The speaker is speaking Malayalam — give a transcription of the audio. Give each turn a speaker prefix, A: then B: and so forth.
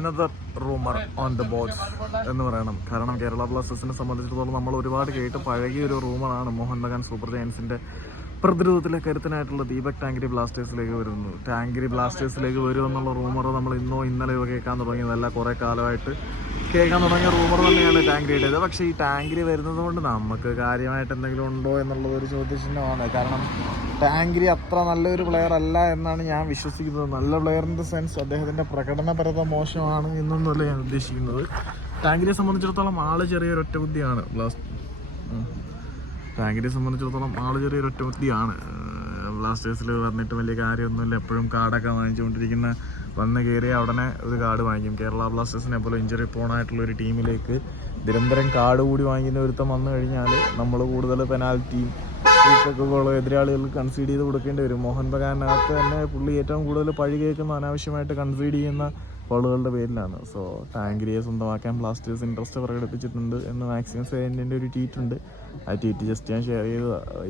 A: Another rumour on the boards എന്ന് പറയണം. കാരണം കേരള ബ്ലാസ്റ്റേഴ്സിനെ സംബന്ധിച്ചിടത്തോളം നമ്മൾ ഒരുപാട് കേട്ട് പഴകിയ ഒരു റൂമറാണ് മോഹൻ ബഗാൻ സൂപ്പർ ജയൻസിന്റെ പ്രതിരോധത്തിലെ കരുത്തനായിട്ടുള്ള ദീപക് ടാങ്കരി ബ്ലാസ്റ്റേഴ്സിലേക്ക് വരുന്നു ടാങ്കരി ബ്ലാസ്റ്റേഴ്സിലേക്ക് വരുമെന്നുള്ള റൂമർ നമ്മൾ ഇന്നോ ഇന്നലെയോ കേൾക്കാൻ തുടങ്ങിയതല്ല. കുറേ കാലമായിട്ട് കേൾക്കാൻ തുടങ്ങിയ റൂമർ തന്നെയാണ് ടാങ്കരിയുടേത് പക്ഷേ ഈ ടാങ്കരി വരുന്നത് കൊണ്ട് നമുക്ക് കാര്യമായിട്ട് എന്തെങ്കിലും ഉണ്ടോ എന്നുള്ളത് ഒരു ചോദ്യചിഹ്നമാണ്. കാരണം ടാങ്കരി അത്ര നല്ലൊരു പ്ലെയർ അല്ല എന്നാണ് ഞാൻ വിശ്വസിക്കുന്നത്. നല്ല ദ സെൻസ് അദ്ദേഹത്തിന്റെ പ്രകടനപരത മോശമാണ് എന്നൊന്നുമല്ല ഞാൻ ഉദ്ദേശിക്കുന്നത്. ടാങ്കിനെ സംബന്ധിച്ചിടത്തോളം ആൾ ചെറിയൊരു ഒറ്റബുദ്ധിയാണ്. ബ്ലാസ്റ്റ്. ടാങ്കിനെ സംബന്ധിച്ചിടത്തോളം ആൾ ചെറിയൊരു ഒറ്റബുദ്ധിയാണ്. ബ്ലാസ്റ്റേഴ്സിൽ വന്നിട്ട് വലിയ കാര്യമൊന്നുമില്ല. എപ്പോഴും കാർഡൊക്കെ വാങ്ങിച്ചുകൊണ്ടിരിക്കുന്ന വന്ന് കയറി അവിടെ ഒരു കാർഡ് വാങ്ങിക്കും. കേരള ബ്ലാസ്റ്റേഴ്സിനെ പോലെ ഇഞ്ചറി പോണായിട്ടുള്ള ഒരു ടീമിലേക്ക് നിരന്തരം കാർഡ് കൂടി വാങ്ങിക്കുന്ന ഒരുത്തം വന്നു കഴിഞ്ഞാൽ നമ്മൾ കൂടുതൽ പെനാൽറ്റിയും ഫ്രീക്കൊക്കെ എതിരാളികൾക്ക് കൺസീഡ് ചെയ്ത് കൊടുക്കേണ്ടി വരും. മോഹൻ ബഗാനകത്ത് തന്നെ പുള്ളി ഏറ്റവും കൂടുതൽ പഴി കേൾക്കുന്ന അനാവശ്യമായിട്ട് കൺസീഡ് ചെയ്യുന്ന ബോളുകളുടെ പേരിലാണ്. സോ ടാങ്കരിയെ സ്വന്തമാക്കാൻ ബ്ലാസ്റ്റേഴ്സ് ഇൻട്രസ്റ്റ് പ്രകടിപ്പിച്ചിട്ടുണ്ട് എന്ന് മാക്സിമം സേന്റെ ഒരു ട്വീറ്റ് ഉണ്ട്. ആ ട്വീറ്റ് ജസ്റ്റ് ഞാൻ ഷെയർ ചെയ്തതാണ്